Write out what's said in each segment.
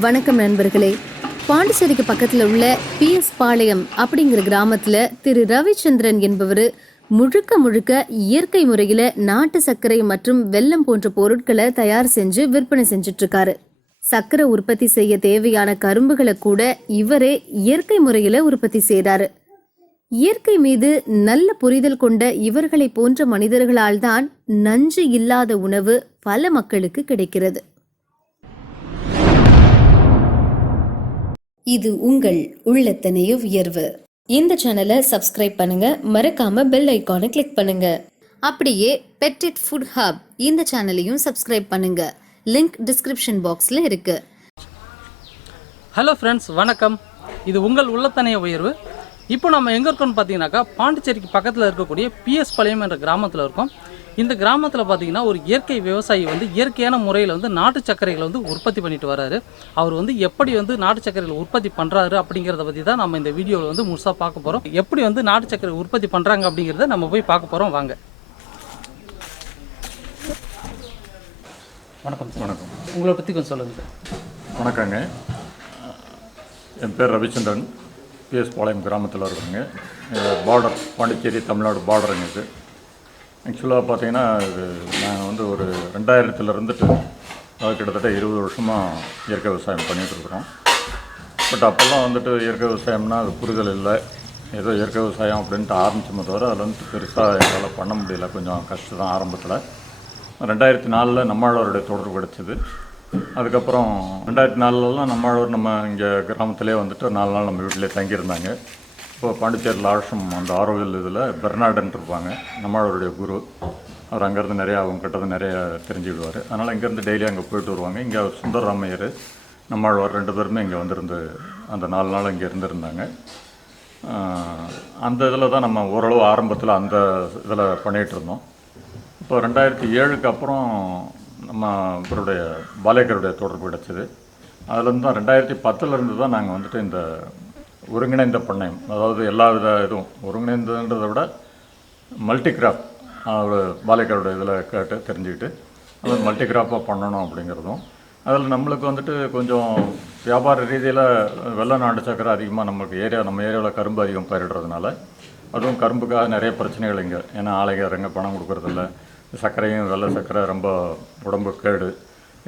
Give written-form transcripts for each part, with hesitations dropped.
வணக்கம் நண்பர்களே. பாண்டிச்சேரிக்கு பக்கத்துல உள்ள PS பாளையம் அப்படிங்கிற கிராமத்துல திரு ரவிச்சந்திரன் என்பவர் முழுக்க முழுக்க இயற்கை முறையில நாட்டு சர்க்கரை மற்றும் வெல்லம் போன்ற பொருட்களை தயார் செஞ்சு விற்பனை செஞ்சுட்டு இருக்காரு. சர்க்கரை உற்பத்தி செய்ய தேவையான கரும்புகளை கூட இவரே இயற்கை முறையில உற்பத்தி செய்யறாரு. இயற்கை மீது நல்ல புரிதல் கொண்ட இவர்களை போன்ற மனிதர்களால் தான் நஞ்சு இல்லாத உணவு பல மக்களுக்கு கிடைக்கிறது. இது உங்கள் உள்ளத்தனைய உயர்வு. இந்த சேனலை சப்ஸ்கிரைப் பண்ணுங்க, மறக்காம பெல் ஐகானை கிளிக் பண்ணுங்க. அப்படியே பெட்டிட் ஃபுட் ஹப் இந்த சேனலையும் சப்ஸ்கிரைப் பண்ணுங்க. லிங்க் டிஸ்கிரிப்ஷன் பாக்ஸ்ல இருக்கு. ஹலோ ஃப்ரெண்ட்ஸ், வணக்கம். இது உங்கள் உள்ளத்தனைய உயர்வு. இப்போ நம்ம எங்கே இருக்கோம்னு பார்த்தீங்கன்னாக்கா பாண்டிச்சேரிக்கு பக்கத்தில் இருக்கக்கூடிய PS பாளையம் என்ற கிராமத்தில் இருக்கோம். இந்த கிராமத்தில் பார்த்தீங்கன்னா ஒரு இயற்கை விவசாயி இயற்கையான முறையில் நாட்டு சர்க்கரைகளை உற்பத்தி பண்ணிட்டு வராரு. அவர் எப்படி நாட்டு சர்க்கரைகளை உற்பத்தி பண்ணுறாரு அப்படிங்கிறத பற்றி தான் நம்ம இந்த வீடியோவில் முழுசாக பார்க்க போகிறோம். எப்படி நாட்டு சர்க்கரை உற்பத்தி பண்ணுறாங்க அப்படிங்கிறத நம்ம போய் பார்க்க போகிறோம். வாங்க. வணக்கம் சார். வணக்கம். உங்களை பற்றி கொஞ்சம் சொல்லுங்கள் சார். வணக்கங்க. என் பேர் ரவிச்சந்திரன். PS பாளையம் கிராமத்தில் இருக்குங்க. பார்டர், பாண்டிச்சேரி தமிழ்நாடு பார்டருங்க. இது ஆக்சுவலாக பார்த்தீங்கன்னா இது நாங்கள் ஒரு 2000 இருந்துட்டு அது கிட்டத்தட்ட 20 வருஷமாக இயற்கை விவசாயம் பண்ணிகிட்ருக்குறோம். பட் அப்போல்லாம் இயற்கை விவசாயம்னா அது புரிதல் இல்லை. ஏதோ இயற்கை விவசாயம் அப்படின்ட்டு ஆரம்பிச்சோமே தவிர அதில் பெருசாக எங்களால் பண்ண முடியல. கொஞ்சம் கஷ்டம் தான் ஆரம்பத்தில். 2004 நம்மாழ்வாருடைய தொடர்பு கிடச்சிது. அதுக்கப்புறம் 2004 நம்மாழ்வார் நம்ம இங்கே கிராமத்திலே 4 நாள் நம்ம வீட்டிலே தங்கியிருந்தாங்க. இப்போ பாண்டிச்சேரியில் ஆஷம் அந்த ஆரோவில் இதில் பெர்னார்டுன்னு இருப்பாங்க, நம்மாழ்வாருடைய குரு. அவர் அங்கேருந்து நிறையா அவங்ககிட்ட நிறைய தெரிஞ்சுக்கிடுவார். அதனால் இங்கேருந்து டெய்லி அங்கே போயிட்டு வருவாங்க. இங்கே அவர் சுந்தரராமையர், நம்மாழ்வார் 2 பேருமே இங்கே வந்திருந்து அந்த 4 நாள் இங்கே இருந்திருந்தாங்க. அந்த இதில் தான் நம்ம ஓரளவு ஆரம்பத்தில் அந்த இதில் பண்ணிகிட்டு இருந்தோம். இப்போ 2007க்கு அப்புறம் நம்ம இவருடைய பாலேக்கருடைய தொடர்பு கிடச்சிது. அதுலேருந்து தான் 2010 தான் நாங்கள் இந்த ஒருங்கிணைந்த பண்ணையம், அதாவது எல்லா வித இதுவும் ஒருங்கிணைந்தன்றதை விட மல்டி கிராப் அவர் பாலேக்கருடைய இதில் கேட்டு தெரிஞ்சுக்கிட்டு அது மல்டி கிராப்பாக பண்ணணும் அப்படிங்கிறதும், அதில் நம்மளுக்கு கொஞ்சம் வியாபார ரீதியில் வெள்ளை நாட்டு சக்கரை அதிகமாக நம்ம ஏரியாவில் கரும்பு அதிகம் பயிரிடுறதுனால அதுவும் கரும்புக்காக நிறைய பிரச்சனைகள் இங்கே. ஏன்னா ஆலைக்காரங்க பணம் கொடுக்குறதில்ல, சர்க்கரையும் வெள்ளை சர்க்கரை ரொம்ப உடம்பு கேடு.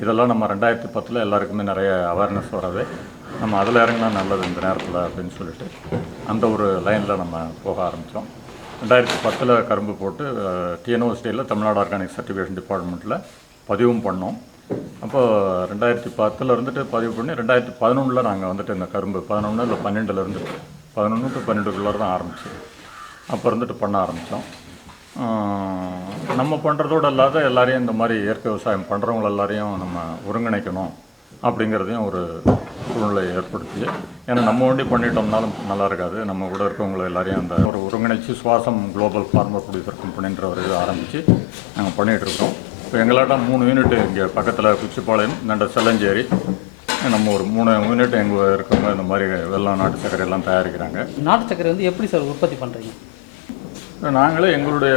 இதெல்லாம் நம்ம 2010 எல்லாருக்குமே நிறைய அவேர்னஸ் வரவே நம்ம அதில் இறங்கினா நல்லது இந்த நேரத்தில் அப்படின்னு சொல்லிட்டு அந்த ஒரு லைனில் நம்ம போக ஆரம்பித்தோம். 2010 கரும்பு போட்டு TNOSTயில் தமிழ்நாடு ஆர்கானிக் சர்டிஃபிகேஷன் டிபார்ட்மெண்ட்டில் பதிவும் பண்ணோம். அப்போது 2010 பதிவு பண்ணி 2011 நாங்கள் இந்த கரும்பு 11 இல்லை 12 11 to 12 தான் ஆரம்பிச்சு. அப்போ பண்ண ஆரம்பித்தோம். நம்ம பண்ணுறதோடு இல்லாத எல்லாரையும் இந்த மாதிரி இயற்கை விவசாயம் பண்ணுறவங்க எல்லாரையும் நம்ம ஒருங்கிணைக்கணும் அப்படிங்கிறதையும் ஒரு சூழ்நிலை ஏற்படுத்தி, ஏன்னா நம்ம ஒண்டி பண்ணிட்டோம்னாலும் நல்லா இருக்காது. நம்ம கூட இருக்கவங்களை எல்லாரையும் அந்த ஒரு ஒருங்கிணைச்சி சுவாசம் குளோபல் ஃபார்மர் ப்ரொடியூசர் கம்பெனின்ற ஒரு இது ஆரம்பித்து நாங்கள் பண்ணிகிட்ருக்கோம். இப்போ எங்களாட்ட 3 யூனிட் இங்கே பக்கத்தில் குச்சிப்பாளையம், இந்த செல்லஞ்சேரி, நம்ம ஒரு 3 யூனிட் எங்கள் இருக்கவங்க இந்த மாதிரி வெள்ளம் நாட்டு சர்க்கரை எல்லாம் தயாரிக்கிறாங்க. நாட்டு சர்க்கரை எப்படி சார் உற்பத்தி பண்ணுறீங்க? நாங்களே எங்களுடைய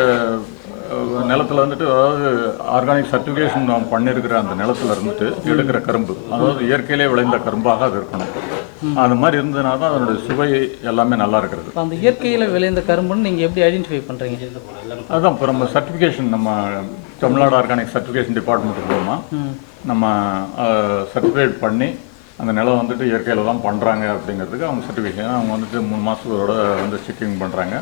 நிலத்தில் அதாவது ஆர்கானிக் சர்டிஃபிகேஷன் நாம் பண்ணியிருக்கிற அந்த நிலத்தில் எடுக்கிற கரும்பு, அதாவது இயற்கையிலே விளைந்த கரும்பாக அது இருக்கணும். அது மாதிரி இருந்ததுனா தான் அதனுடைய சுவை எல்லாமே நல்லா இருக்கிறது. அந்த இயற்கையில் விளைந்த கரும்புன்னு நீங்கள் எப்படி ஐடென்டிஃபை பண்ணுறீங்க? அதுதான் இப்போ நம்ம சர்டிஃபிகேஷன், நம்ம தமிழ்நாடு ஆர்கானிக் சர்டிஃபிகேஷன் டிபார்ட்மெண்ட் மூலமாக நம்ம சர்டிஃபிகேட் பண்ணி அந்த நிலம் இயற்கையில் தான் பண்ணுறாங்க அப்படிங்கிறதுக்கு அவங்க சர்டிஃபிகேஷன் அவங்க 3 மாதத்தோட செக்கிங் பண்ணுறாங்க.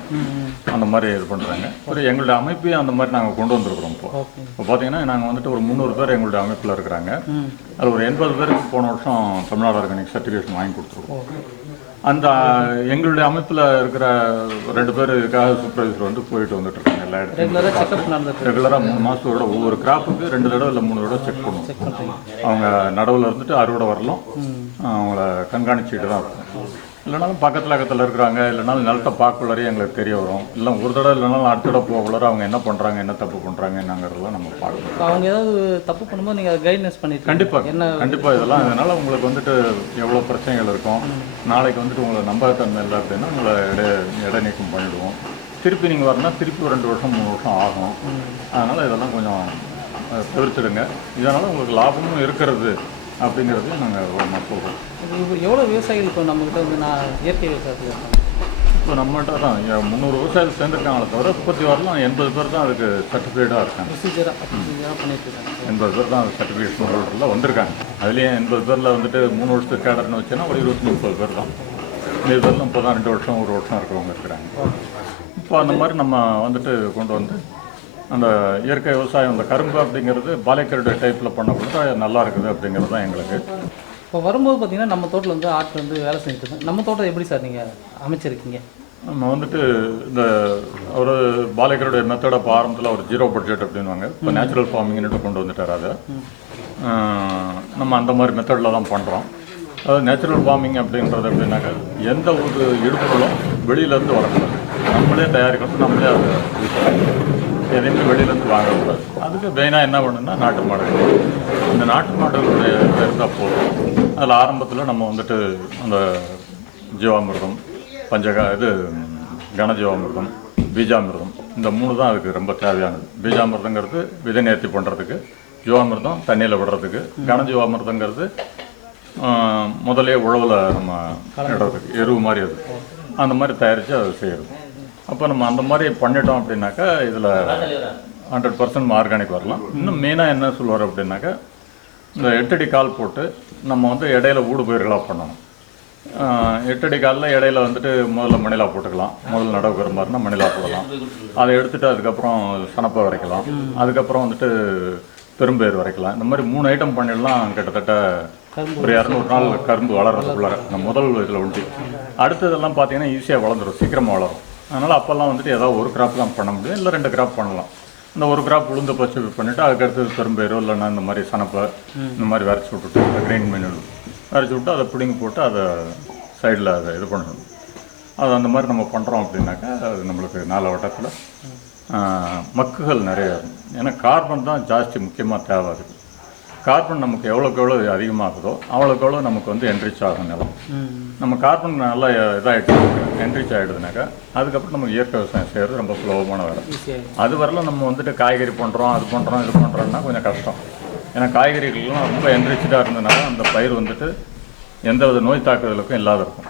அந்த மாதிரி இது பண்ணுறாங்க. எங்களுடைய அமைப்பையும் அந்த மாதிரி நாங்கள் கொண்டு வந்திருக்கிறோம். இப்போ பார்த்தீங்கன்னா நாங்கள் ஒரு 300 பேர் எங்களுடைய அமைப்பில் இருக்கிறாங்க. அது ஒரு 80 பேருக்கு போன வருஷம் தமிழ்நாடு ஆர்கானிக் சர்டிஃபிகேஷன் வாங்கி கொடுத்துருக்கோம். அந்த எங்களுடைய அமைப்பில் இருக்கிற 2 பேர் இதுக்காக சூப்பர்வைசர் போயிட்டு வந்துட்டுருக்காங்க. எல்லா இடத்துலையும் ரெகுலராக 3 மாதத்தோட ஒவ்வொரு கிராப்புக்கு 2 தடவை இல்லை 3 தடவை செக் பண்ணுவோம். அவங்க நடவில் அறுவடை வரலாம் அவங்கள கண்காணிச்சுட்டு தான் இருக்கும். இல்லைனாலும் பக்கத்தில் இருக்கிறாங்க, இல்லைனாலும் நிலத்தை பார்க்கக்குள்ளாரே எங்களுக்கு தெரிய வரும். இல்லை ஒரு தடவை இல்லைனாலும் அடுத்த தடவை போகக்குள்ளார அவங்க என்ன பண்ணுறாங்க, என்ன தப்பு பண்ணுறாங்க என்னங்கிறதெல்லாம் நம்ம பார்க்கணும். அவங்க ஏதாவது தப்பு பண்ணும்போது நீங்கள் கைட்னஸ் பண்ணிட்டு கண்டிப்பாக இதெல்லாம் இதனால் உங்களுக்கு எவ்வளோ பிரச்சனைகள் இருக்கும். நாளைக்கு உங்களை நம்பகத்தன்மை இல்லை அப்படின்னா உங்களை இடைநீக்கம் பண்ணிவிடுவோம். திருப்பி நீங்கள் வரணும்னா திருப்பி 2 வருஷம் 3 வருஷம் ஆகும். அதனால் இதெல்லாம் கொஞ்சம் தவிர்த்துடுங்க. இதனால் உங்களுக்கு லாபமும் இருக்கிறது. அப்படிங்கிறது நாங்கள் சொல்கிறோம். இப்போ எவ்வளோ விவசாயிகள் இப்போ நம்மக்கிட்ட வந்து நான் இயற்கை விவசாயத்தில் இருக்காங்க? இப்போ நம்மகிட்ட தான் 300 விவசாயிகள் சேர்ந்துருக்காங்களே தவிர 30 வரலாம் 80 பேர் தான் அதுக்கு சர்டிஃபிகேட்டாக இருக்காங்க. ப்ரொசீஜராக பண்ணிட்டு இருக்காங்க. 80 பேர் தான் அது சர்டிஃபிகேட் ஹோல்டரில் வந்திருக்காங்க. அதுலேயும் 80 பேரில் வந்துட்டு 3 வருஷத்துக்கு கேடர்னு வச்சோன்னா ஒரு 20-30 பேர் தான். மீது பேர்லாம் இப்போ தான் 2 வருஷம் 1 வருஷம் இருக்கிறவங்க இருக்கிறாங்க. இப்போ அந்த மாதிரி நம்ம வந்துட்டு கொண்டு வந்து அந்த இயற்கை விவசாயம், அந்த கரும்பு அப்படிங்கிறது பாலைக்கருடைய டைப்பில் பண்ணக்கூட நல்லா இருக்குது அப்படிங்கிறது தான் எங்களுக்கு. இப்போ வரும்போது பார்த்தீங்கன்னா நம்ம தோட்டத்தில் வந்து ஆட்கள் வந்து வேலை செஞ்சுட்டு இருக்கோம். நம்ம தோட்டம் எப்படி சார் நீங்கள் அமைச்சிருக்கீங்க? நம்ம வந்துட்டு இந்த ஒரு பாலைக்கருடைய மெத்தட் அப்போ ஆரம்பத்தில் ஒரு 0 பட்ஜெட் அப்படின்வாங்க. இப்போ நேச்சுரல் ஃபார்மிங்னு கொண்டு வந்துட்டார். அதை நம்ம அந்த மாதிரி மெத்தடில் தான் பண்ணுறோம். அதாவது நேச்சுரல் ஃபார்மிங் அப்படின்றது எப்படின்னாக்கா எந்த ஒரு இடுப்புகளும் வெளியிலேருந்து வரக்கூடாது. நம்மளே தயாரிக்கணும், நம்மளே அதை யூஸ் பண்ணணும். எதையுமே வெளியிலேருந்து வாங்கக்கூடாது. அதுக்கு மெயினாக என்ன பண்ணுன்னா நாட்டு மாடுகள். இந்த நாட்டு மாடுகளுடைய இருந்தால் போதும். அதில் ஆரம்பத்தில் நம்ம வந்துட்டு அந்த ஜீவாமிர்தம், கனஜீவாமிர்தம், பீஜாமிர்தம், இந்த 3 தான் அதுக்கு ரொம்ப தேவையானது. பீஜாமிர்தங்கிறது விதை நேர்த்தி பண்ணுறதுக்கு, ஜீவாமிர்தம் தண்ணியில் விடுறதுக்கு, கனஜீவாமிர்தங்கிறது முதலே உழவில் நம்ம இடுறதுக்கு எருவு மாதிரி அது அந்த மாதிரி தயாரித்து அதை செய்கிறது. அப்போ நம்ம அந்த மாதிரி பண்ணிட்டோம் அப்படின்னாக்கா இதில் 100% ஆர்கானிக் வரலாம். இன்னும் மெயினாக என்ன சொல்லுவார் அப்படின்னாக்கா இந்த 8 அடி கால் போட்டு நம்ம வந்து இடையில ஊடுபயிர்களாக பண்ணணும். 8 அடி காலில் இடையில வந்துட்டு முதல்ல மணிலா போட்டுக்கலாம். முதல்ல நடவுக்கிற மாதிரினா மணிலா போடலாம். அதை எடுத்துகிட்டு அதுக்கப்புறம் சனப்பை வரைக்கலாம். அதுக்கப்புறம் வந்துட்டு பெரும்பயிர் வரைக்கலாம். இந்த மாதிரி 3 ஐட்டம் பண்ணிடலாம். கிட்டத்தட்ட ஒரு 200 நாள் கரும்பு வளர்றதுக்குள்ளார நம்ம முதல் இதில் உண்டு. அடுத்ததெல்லாம் பார்த்தீங்கன்னா ஈஸியாக வளர்ந்துடும், சீக்கிரமாக வளரும். அதனால் அப்போல்லாம் வந்துட்டு ஏதாவது ஒரு கிராப் தான் பண்ண முடியும், இல்லை 2 கிராப் பண்ணலாம். இந்த ஒரு கிராப் உளுந்து பச்சை பண்ணிவிட்டு அதுக்கடுத்து பெரும்பயிரோ இல்லைன்னா இந்த மாதிரி சனப்பை இந்த மாதிரி வரைச்சி விட்டுட்டு இந்த கிரைண்ட் பண்ணி வரைச்சி விட்டு அதை பிடிங்கி போட்டு அதை சைடில் அதை இது பண்ணணும். அது அந்த மாதிரி நம்ம பண்ணுறோம் அப்படின்னாக்கா அது நம்மளுக்கு 4 வட்டத்தில் மக்குகள் நிறைய இருக்கும். ஏன்னா கார்பன் தான் ஜாஸ்தி முக்கியமாக தேவை. அதுக்கு கார்பன் நமக்கு எவ்வளோக்கு எவ்வளோ அதிகமாகுதோ அவ்வளோக்கு எவ்வளோ நமக்கு வந்து என்ரிச் ஆகும் நிலம். நம்ம கார்பன் நல்லா இதாகிட்டு என்ரிச் ஆகிடுதுனாக்கா அதுக்கப்புறம் நம்ம இயற்கை விவசாயம் செய்கிறது ரொம்ப சுலபமான வேலை. அது வரலாம் நம்ம வந்துட்டு காய்கறி பண்ணுறோம், அது பண்ணுறோம், இது பண்ணுறோன்னா கொஞ்சம் கஷ்டம். ஏன்னா காய்கறிகள்லாம் ரொம்ப என்ரிச்சாக இருந்ததுனால அந்த பயிர் வந்துட்டு எந்த வித நோய் தாக்குதலுக்கும் இல்லாத இருக்கும்.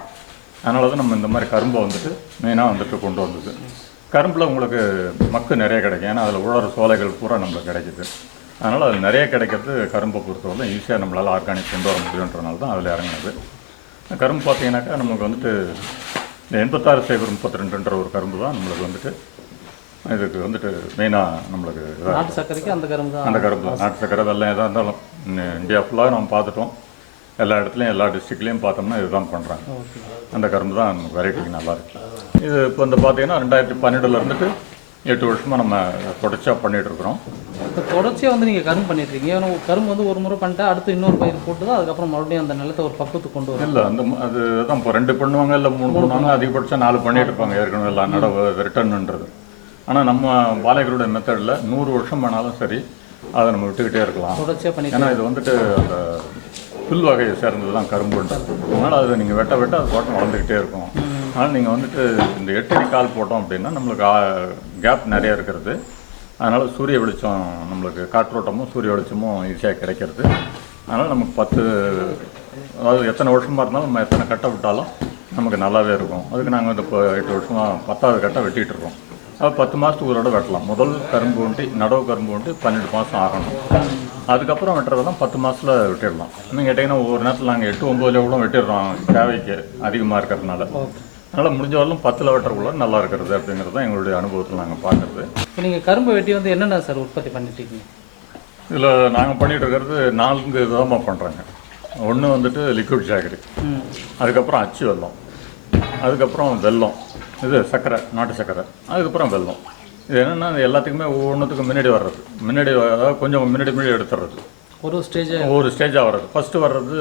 அதனால தான் நம்ம இந்த மாதிரி கரும்பை வந்துட்டு மெயினாக வந்துட்டு கொண்டு வந்தது. கரும்பில் உங்களுக்கு மக்கு நிறைய கிடைக்கும். ஏன்னா அதில் உழற சோலைகள் பூரா நம்மளுக்கு கிடைக்குது. அதனால் அது நிறைய கிடைக்கிறது கரும்பை பொறுத்தவரை ஈஸியாக நம்மளால் ஆர்கானிக் கொண்டு வர முடியுன்றனால தான் அதில் இறங்கினது. கரும்பு பார்த்தீங்கன்னாக்கா நமக்கு வந்துட்டு இந்த 86-32ன்ற ஒரு கரும்பு தான் நம்மளுக்கு வந்துட்டு இதுக்கு வந்துட்டு மெயினாக நம்மளுக்கு நாட்டு சர்க்கரைக்கு அந்த கரும்பு தான். அந்த கரும்பு தான் நாட்டு சர்க்கரை வெள்ளம் எதாக இருந்தாலும் இந்தியா ஃபுல்லாக நம்ம பார்த்துட்டோம். எல்லா இடத்துலையும் எல்லா டிஸ்ட்ரிக்ட்லேயும் பார்த்தோம்னா இதுதான் பண்ணுறாங்க. அந்த கரும்பு தான் வெரைட்டிக்கு நல்லாயிருக்கு. இது இப்போ வந்து பார்த்தீங்கன்னா 2012 இருந்துட்டு 8 வருஷமாக நம்ம தொடர்ச்சியாக பண்ணிகிட்ருக்குறோம். இப்போ தொடர்ச்சியாக வந்து நீங்கள் கரும்பு பண்ணிட்டுருக்கீங்க. ஏன்னா கரும்பு வந்து ஒரு முறை பண்ணிட்டா அடுத்து இன்னொரு பயிர் போட்டு தான் அதுக்கப்புறம் மறுபடியும் அந்த நிலத்தை ஒரு பக்குவத்துக்கு கொண்டு வரும். இல்லை அதுதான் இப்போ 2 பண்ணுவாங்க, இல்லை 3 பண்ணுவாங்க, அதிகபட்சம் 4 பண்ணிகிட்டு இருப்பாங்க ஏற்கனவே எல்லாம் நடவு ரிட்டர்னுன்றது. ஆனால் நம்ம பாலைக்கருடைய மெத்தடில் 100 வருஷம் ஆனாலும் சரி அதை நம்ம விட்டுக்கிட்டே இருக்கலாம் தொடர்ச்சியாக பண்ணி. ஏன்னா இது வந்துட்டு அந்த புல் வகையை சேர்ந்தது தான் கரும்புன்றது. அதனால் அதை நீங்கள் வெட்ட அது தோட்டம் வளர்ந்துக்கிட்டே இருக்கும். அதனால் நீங்கள் வந்துட்டு இந்த 8 அடி கால் போட்டோம் அப்படின்னா நம்மளுக்கு கேப் நிறைய இருக்கிறது. அதனால் சூரிய வெளிச்சம் நம்மளுக்கு காற்றோட்டமும் சூரிய வெளிச்சமும் ஈஸியாக கிடைக்கிறது. அதனால் நமக்கு 10 அதாவது எத்தனை வருஷமாக இருந்தாலும் நம்ம எத்தனை கட்டை விட்டாலும் நமக்கு நல்லாவே இருக்கும். அதுக்கு நாங்கள் இந்த 8 வருஷமாக 10வது கட்டை வெட்டிகிட்டு இருக்கோம். அது 10 மாதத்துக்கு ஒரு தடவை வெட்டலாம். முதல் கரும்பு ஒண்டி நடவு கரும்பு ஒண்டி 12 மாதம் ஆகணும். அதுக்கப்புறம் வெட்டுறதெல்லாம் 10 மாதத்தில் வெட்டிடலாம். இன்னும் கேட்டிங்கன்னா ஒவ்வொரு நேரத்தில் நாங்கள் 8-9 கூட வெட்டிடுறோம் தேவைக்கு அதிகமாக இருக்கிறதுனால. அதனால் முடிஞ்ச வரலும் 10ல் வெட்டுறக்குள்ள நல்லா இருக்கிறது அப்படிங்கிறது தான் எங்களுடைய அனுபவத்தில் நாங்கள் பார்க்குறது. இப்போ நீங்கள் கரும்பு வெட்டி வந்து என்னென்ன சார் உற்பத்தி பண்ணிட்டீங்க? இதில் நாங்கள் பண்ணிகிட்டு இருக்கிறது 4 விதமாக பண்ணுறாங்க. ஒன்று வந்துட்டு லிக்விட் ஜாகரி, அதுக்கப்புறம் அச்சு வெல்லம், அதுக்கப்புறம் வெல்லம், இது சர்க்கரை, நாட்டு சர்க்கரை, அதுக்கப்புறம் வெல்லம். இது என்னென்னா எல்லாத்துக்குமே ஒவ்வொன்றுத்துக்கும் முன்னாடி வர்றது, அதாவது கொஞ்சம் முன்னாடி எடுத்துடுறது, ஒரு ஸ்டேஜாக வர்றது. ஃபஸ்ட்டு வர்றது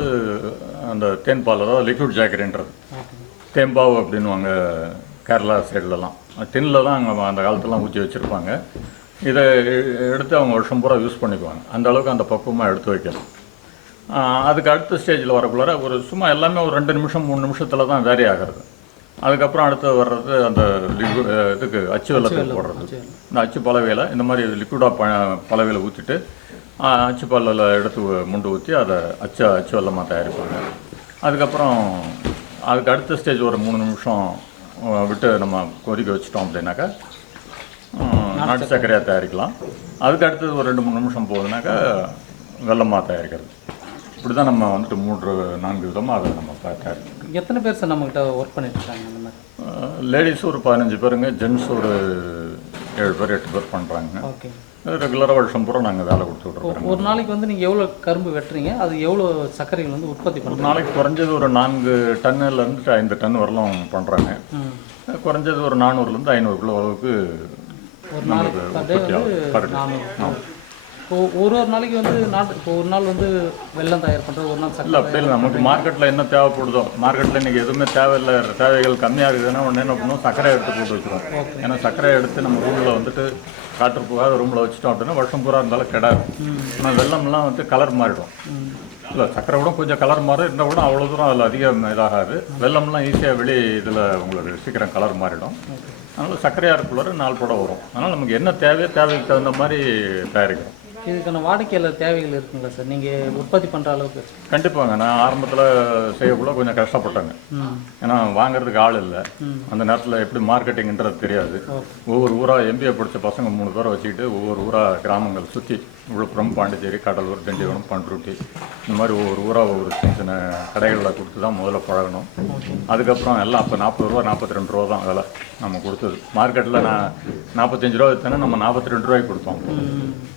அந்த தேன்பால், அதாவது லிக்விட் ஜாகரின்றது. தேம்பாவு அப்படின்வாங்க கேரளா சைட்லலாம். டின்னில் தான் அங்கே அந்த காலத்துலாம் ஊற்றி வச்சுருப்பாங்க. இதை எடுத்து அவங்க வருஷம் பூரா யூஸ் பண்ணிக்குவாங்க. அந்த அளவுக்கு அந்த பக்குவமாக எடுத்து வைக்கணும். அதுக்கு அடுத்த ஸ்டேஜில் வரக்குள்ளார ஒரு சும்மா எல்லாமே ஒரு 2 நிமிஷம் 3 நிமிஷத்தில் தான் வேரி ஆகிறது. அதுக்கப்புறம் அடுத்து வர்றது அந்த இதுக்கு அச்சு வெள்ளத்துக்கு போடுறது. இந்த அச்சு பலவையில் இந்த மாதிரி லிக்விடாக பலவையில் ஊற்றிட்டு அச்சு பாலில் எடுத்து முண்டு ஊற்றி அதை அச்சு வெல்லமாக தயாரிப்பாங்க. அதுக்கப்புறம் அதுக்கு அடுத்த ஸ்டேஜ் ஒரு 3 நிமிஷம் விட்டு நம்ம கொதிக்க வச்சிட்டோம் அப்படின்னாக்கா நாட்டு சர்க்கரையாக தயாரிக்கலாம். அதுக்கு அடுத்தது ஒரு 2-3 நிமிஷம் போகுதுனாக்கா வெல்லமாக தயாரிக்கிறது. இப்படி தான் நம்ம வந்துட்டு 3-4 விதமாக அதை நம்ம தயாரிக்கிறோம். எத்தனை பேர் சார் நம்மகிட்ட ஒர்க் பண்ணிட்டு இருக்காங்க இந்த மாதிரி? லேடிஸ் ஒரு 15 பேருங்க, ஜென்ட்ஸ் ஒரு 7 பேர் 8 பேர் பண்ணுறாங்க. ஓகே. ரெகுலராக வருஷம் பூரா நாங்கள் வேலை கொடுத்து விட்ருக்கோம். ஒரு நாளைக்கு வந்து நீங்கள் எவ்வளோ கரும்பு வெட்டுறீங்க, அது எவ்வளோ சர்க்கரைகள் வந்து உற்பத்தி ஒரு பண்ணுறீங்க? நாளைக்கு குறைஞ்சது ஒரு 4 டன்னுலேருந்து 5 டன் வரலாம் பண்ணுறாங்க. குறைஞ்சது ஒரு 400லேருந்து 500 கிலோ அளவுக்கு ஒரு நாளைக்கு வந்து 400. இப்போ ஒரு நாளைக்கு வந்து இப்போ ஒரு நாள் வந்து வெல்லம் தயார் பண்ணுறது, ஒரு நாள் இல்லை சக்கரை. அப்படி இல்லை. நமக்கு மார்க்கெட்டில் என்ன தேவைப்படுதோ, மார்க்கெட்டில் இன்றைக்கி எதுவுமே தேவையில்லை, தேவைகள் கம்மியாக இருக்குதுன்னா உடனே என்ன பண்ணுவோம், சர்க்கரை எடுத்து போட்டு வச்சுருவோம். ஏன்னா சர்க்கரை எடுத்து நம்ம ரூமில் வந்துட்டு காற்று போகாத ரூமில் வச்சுட்டோம் அப்படின்னா வருஷம் பூரா இருந்தாலும் கிடாது. ஆனால் வெள்ளம்லாம் வந்து கலர் மாறிடும். இல்லை சர்க்கரை கூட கொஞ்சம் கலர் மாறும், இருந்தால் கூட அவ்வளோ தூரம் அதில் அதிகம் இதாகாது. வெள்ளம்லாம் ஈஸியாக இதில் உங்களுக்கு சீக்கிரம் கலர் மாறிடும். அதனால் சர்க்கரையாக இருக்குள்ள நாள் போட வரும். அதனால் நமக்கு என்ன தேவைக்கு தகுந்த மாதிரி தயாரிக்கிறோம். இதுக்கான வாடிக்கையாளர் தேவைகள் இருக்குங்களா சார் நீங்கள் உற்பத்தி பண்ணுற அளவுக்கு? கண்டிப்பாங்க. நான் ஆரம்பத்தில் செய்யக்குள்ள கொஞ்சம் கஷ்டப்பட்டேங்க. ஏன்னா வாங்குறதுக்கு ஆள் இல்லை. அந்த நேரத்தில் எப்படி மார்க்கெட்டிங்ன்றது தெரியாது. ஒவ்வொரு ஊராக MBA படித்த பசங்க 3 பேரை வச்சுக்கிட்டு ஒவ்வொரு ஊராக கிராமங்கள் சுற்றி விழுப்புரம், பாண்டிச்சேரி, கடலூர், திண்டிவனம், பண்ருட்டி இந்த மாதிரி ஒவ்வொரு ஊராக ஒவ்வொரு சின்ன சின்ன கடைகளில் கொடுத்து தான் முதல்ல பழகணும். அதுக்கப்புறம் எல்லாம் அப்போ 40 ரூபா 42 ரூபா தான் விலை நம்ம கொடுத்தது. மார்க்கெட்டில் நான் 45 ரூபா விற்றேன்னா நம்ம 42 ரூபாய்க்கு கொடுத்தோம்.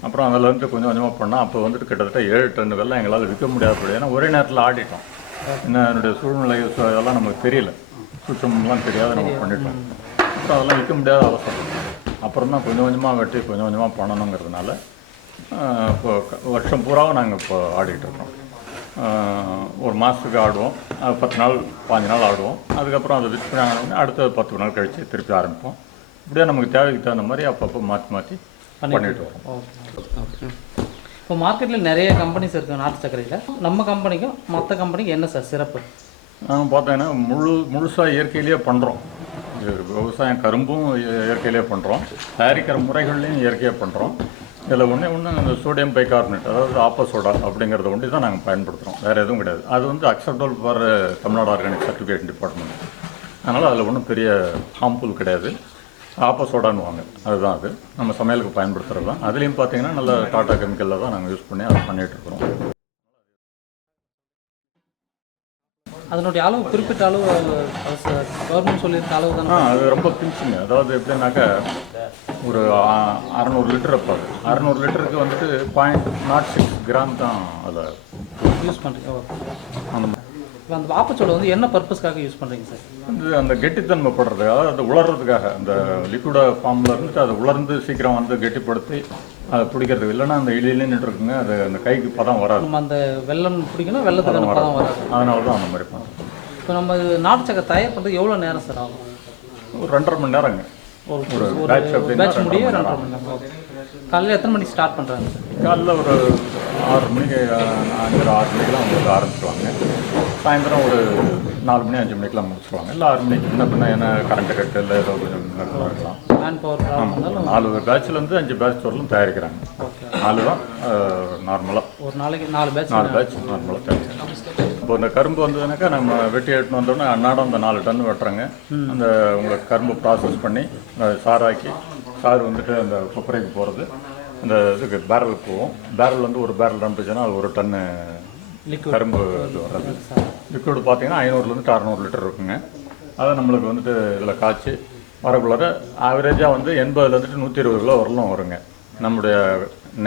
அப்புறம் அதில் வந்து கொஞ்சம் கொஞ்சமாக பண்ணால் அப்போ வந்துட்டு கிட்டத்தட்ட 7 டன் வெல்லம் எங்களால் விற்க முடியாது. ஏன்னா ஒரே நேரத்தில் ஆடிட்டோம். இன்னும் என்னுடைய சூழ்நிலை அதெல்லாம் நமக்கு தெரியல, சுற்றம்லாம் தெரியாத நம்ம பண்ணிட்டோம். அப்புறம் அதெல்லாம் விற்க முடியாத அவசரம். அப்புறம் தான் கொஞ்சம் கொஞ்சமாக வெட்டி கொஞ்சம் கொஞ்சமாக பண்ணணுங்கிறதுனால இப்போ வருஷம் பூராவும் நாங்கள் இப்போ ஆடிக்கிட்டு இருக்கோம். ஒரு மாதத்துக்கு ஆடுவோம், 10 நாள் 15 நாள் ஆடுவோம். அதுக்கப்புறம் அதை விற்பனை ஆனோடனே அடுத்த 10 நாள் கழித்து திருப்பி ஆரம்பிப்போம். இப்படியே நமக்கு தேவைக்கு தகுந்த மாதிரி அப்பப்போ மாற்றி பண்ணிட்டு வரோம். ஓகே. இப்போ மார்க்கெட்டில் நிறைய கம்பெனிஸ் இருக்குது நாட்டு சர்க்கரையில். நம்ம கம்பெனிக்கும் மற்ற கம்பெனிக்கும் என்ன சார் சிறப்பு? நாங்கள் பார்த்தோன்னா முழுசாக இயற்கையிலேயே பண்ணுறோம். விவசாயம் கரும்பும் இயற்கையிலே பண்ணுறோம், தயாரிக்கிற முறைகள்லையும் இயற்கையாக பண்ணுறோம். இதில் ஒன்று இந்த சோடியம் பைகார்பனேட், அதாவது ஆப்பசோடா அப்படிங்கிறத ஒன்று தான் நாங்கள் பயன்படுத்துகிறோம். வேறு எதுவும் கிடையாது. அது வந்து acceptable for Tamil Nadu organic certification department. அதனால் அதில் ஒன்றும் பெரிய ஹார்ம்ஃபுல் கிடையாது. ஆப்பசோடான்னு வாங்க, அதுதான் அது நம்ம சமையலுக்கு பயன்படுத்துகிறது தான். அதுலேயும் பார்த்தீங்கன்னா நல்ல டாட்டா கெமிக்கலில் தான் நாங்கள் யூஸ் பண்ணி அதை பண்ணிகிட்ருக்குறோம். அதனுடைய அளவு குறிப்பிட்ட அளவு கவர்மெண்ட் சொல்லியிருக்க அளவு தானே? அது ரொம்ப பிஞ்சுங்க. அதாவது எப்படின்னாக்கா ஒரு 600 லிட்டர் இருப்பாது. 600 லிட்டருக்கு வந்துட்டு 0.06 கிராம் தான் அதில் யூஸ் பண்ணுறீங்க. இப்போ அந்த ஆப்பச்சோலை வந்து என்ன பர்பஸ்க்காக யூஸ் பண்ணுறீங்க சார்? வந்து அந்த கெட்டித்தன்மை படுறதுக்காக, அதாவது அந்த உலர்றதுக்காக, அந்த லிக்விட ஃபார்மில் இருந்துட்டு அதை உலர்ந்து சீக்கிரம் வந்து கெட்டிப்படுத்தி அதை பிடிக்கிறதுக்கு. இல்லைன்னா அந்த இலையிலேன்னு இருக்குங்க, அது அந்த கைக்கு பதம் வராது. நம்ம அந்த வெல்லம் பிடிக்கணும், வெள்ளத்துக்கு பதம் வராது. அதனால தான் அந்த மாதிரி பண்ணுறோம். இப்போ நம்ம நாட்டு சக்கரை தயார் பண்ணுறது எவ்வளோ நேரம் சார் ஆகும்? ஒரு 2.5 மணி நேரங்க. ஒரு பேட்ச் முடிய 2.5 மணி நேரம். காலையில் எத்தனை மணிக்கு ஸ்டார்ட் பண்ணுறாங்க சார்? காலையில் ஒரு 6 மணிக்கு 6 மணிக்கெலாம் உங்களுக்கு ஆரம்பிச்சுவாங்க. சாயந்தரம் ஒரு 4 மணி 5 மணிக்கெலாம் முடிச்சுருவாங்க. இல்லை 6 மணிக்கு முன்ன பின்ன ஏன்னா கரண்ட்டு கட்டு இல்லை ஏதோ கொஞ்சம் இருக்கலாம். மேன் பவர் இருந்தாலும் 4 பேட்ச்லேருந்து 5 பேட்ச் வரலும் தயாரிக்கிறாங்க. 4 தான் நார்மலாக. ஒரு நாளைக்கு 4 பேட்ச் நார்மலாக தயாரிக்கிறாங்க. இப்போ இந்த கரும்பு வந்ததுனாக்கா நம்ம வெட்டி எடுத்துன்னு வந்தோடனே அன்னாடம் அந்த 4 டன் வெட்டுறாங்க. அந்த உங்களுக்கு கரும்பு ப்ராசஸ் பண்ணி சாராக்கி, சாறு வந்துட்டு அந்த கொப்பரைக்கு போகிறது, அந்த இதுக்கு பேரலுக்கு போவோம். பேரல் வந்து ஒரு பேரல் நிரம்பிச்சுன்னா அது 1 டன்னு கரும்பு இது வர்றது. லிக்விட் பார்த்தீங்கன்னா 500லேருந்து 600 லிட்டர் இருக்குங்க. அதை நம்மளுக்கு வந்துட்டு இதில் காய்ச்சி வரக்குள்ளார ஆவரேஜாக வந்து 80லேருந்து 120 கிலோ வரலும் வருங்க. நம்முடைய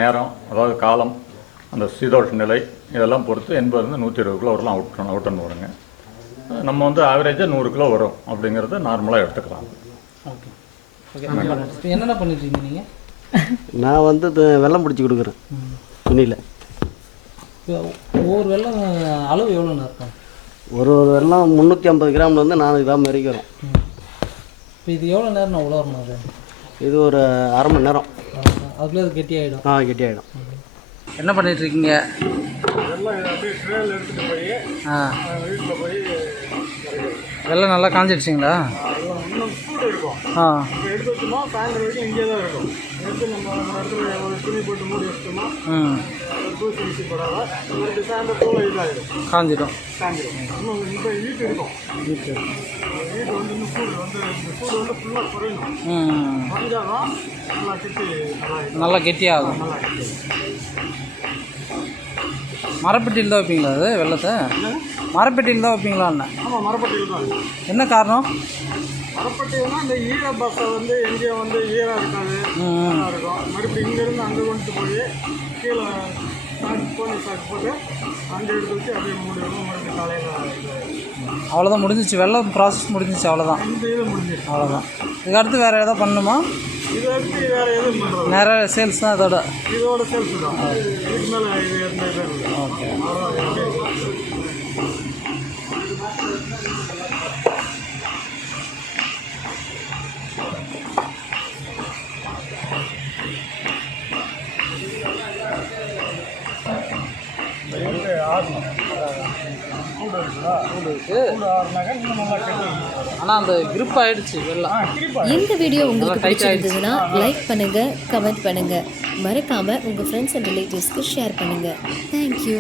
நேரம், அதாவது காலம், அந்த சீதோஷ நிலை இதெல்லாம் பொறுத்து 80லேருந்து 120 கிலோ வரலாம் அவுட்டன் வருங்க. நம்ம வந்து ஆவரேஜாக 100 கிலோ வரும் அப்படிங்கிறத நார்மலாக எடுத்துக்கலாம். ஓகே. என்னென்ன பண்ணிட்டுருக்கீங்க நீங்கள்? நான் வந்து வெல்லம் பிடிச்சி கொடுக்குறேன் துணியில். ஒவ்வொரு வெல்லம் அளவு எவ்வளோண்ணா இருக்கும்? ஒரு வெல்லம் 350 கிராம்லேருந்து 400 கிராம் வரைக்கும் வரும். இப்போ இது எவ்வளோ நேரம் நான் உலரணும்? அது இது ஒரு அரை மணி நேரம். அதுக்குள்ளே அது கெட்டியாகிடும். கெட்டியாகிடும். என்ன பண்ணிட்டுருக்கீங்க? வெல்லம் நல்லா காஞ்சிடுச்சிங்களா? இன்னும் சூடு இருக்கும். எடுத்து வச்சோம்னா சாயந்தரம் வரைக்கும் இங்கே தான் இருக்கும். எடுத்து நம்ம ஒரு இடத்துல ஒரு துணி போட்டு மூடி வச்சிட்டோமா தூசி வீசி போடாத ஒரு சாயந்தரம் தூளை இதாகிடும் காஞ்சிடும். காஞ்சிடும். இன்னும் இப்போ ஹீட் இருக்கும். ஹீட் வந்து இன்னும் சூடு வந்து இந்த சூடு வந்து ஃபுல்லாக குறையணும். குறைஞ்சால் தான் நல்லா கெட்டி நல்லா கெட்டியாகும். நல்லா கெட்டி. மரப்பெட்டியில் தான் வைப்பீங்களா அது வெள்ளத்தை? மரப்பெட்டியில் தான் வைப்பீங்களா அண்ணன்? ஆமாம், மரப்பட்டியில் தான். என்ன காரணம்? மரப்பட்டினா இந்த ஈர பஸ்ஸை வந்து எங்கேயும் வந்து ஈரம் இருக்காது, நல்லா இருக்கும். மறுபடியும் இங்கேருந்து அங்கே கொண்டு போய் கீழே சாக்கு போட்டு அங்கே எடுத்து வச்சு அப்படியே மூடிடணும். மறுபடியும் காலையில் அவ்வளோதான், முடிஞ்சிச்சு. வெள்ளம் ப்ராசஸ் முடிஞ்சிச்சு, அவ்வளோதான். இந்த இது முடிஞ்சிடும். அவ்வளோதான். இதுக்கு அடுத்து வேறு எதாவது பண்ணணுமா? இதை வச்சு வேறு எதுவும் பண்ணுறது நிறைய சேல்ஸ் தான் இதோட. இதோட சேல்ஸ் தான். இதுக்கு மேலே இது எந்த இது இல்லை. ஓகே. ஆடணும். சூடு இருக்குதா? சூடு இருக்குது. சூடு ஆறுனாக்கா இன்னும் நல்லா கெட்டி. ஆனால் அந்த grip ஆயிடுச்சு வெள்ளம். கிரிப்பா இந்த வீடியோ உங்களுக்கு நல்லா tight பிடிச்சிருந்ததுன்னா லைக் பண்ணுங்க, கமெண்ட் பண்ணுங்க, மறக்காம உங்க ஃப்ரெண்ட்ஸ் அண்ட் ரிலேட்டிவ்ஸ்க்கு ஷேர் பண்ணுங்க. தேங்க்யூ.